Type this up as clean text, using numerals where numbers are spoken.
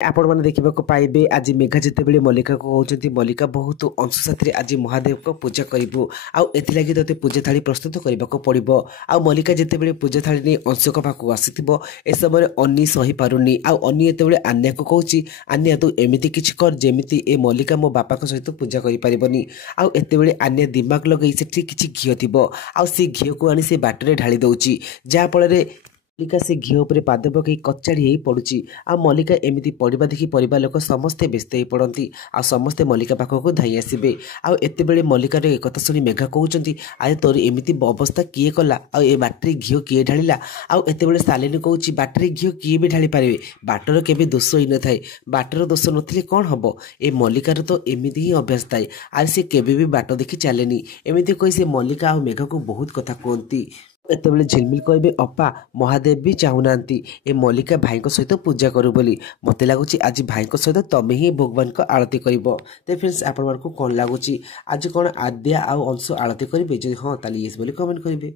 आपण मैंने देखा पाइबे आज मेघा जितेबले मल्लिका को कहते मल्लिका बहुत अंश साथी आज महादेव को पूजा करूँ आगे ते पूजा थाली प्रस्तुत करने को पड़ो आ मल्लिका जितेबले पूजा थाली नहीं अंशक पाक आसी ए समय अनी सही पारुनी आनी एत आन्या को कहूँ आन्या तू एमती किसी कर जमी ए मल्लिका मो बापा सहित पूजा करनी आते आन्या दिमाग लगे से किसी घी थी आी घी को आनी से बाटर ढाली दौची जहाँफल मल्लिका से घी उपर पाद पकई कचाड़ी हो पड़ुची आ मल्लिका एमती पड़ा देखि परिवार लोक समस्ते व्यस्त हो पड़ती आ समस्ते मल्लिका पाखक धाई आसबे आते मल्लिकार एक कथा शुणी मेघा कहते आए तोर एमती अवस्था किए कला आ बाटर घी किए ढाला आते शालिनी कहूँ बाटर घी किए भी ढाली पारे बाटर केवे दोष ही न थाए बाटर दोष नथिले कौन हम ए मल्लिकार तो एमती ही अभ्यास थाए आर सी केवे भी बाट देखि चलेनी एमती कही से मल्लिका आ मेघा को बहुत कथा कहती एत झिलमिल कहे अपा महादेव भी चाहूना ए मल्लिका भाई सहित पूजा करू बोली मत लगुच आज भाई सहित तमें ही भगवान को आरती कर फ्रेंड्स आपण कौन लगुच आज कौन आद्या आउ अंश आरती करेंगे जो हाँ ताली येस बोली कमेंट करेंगे।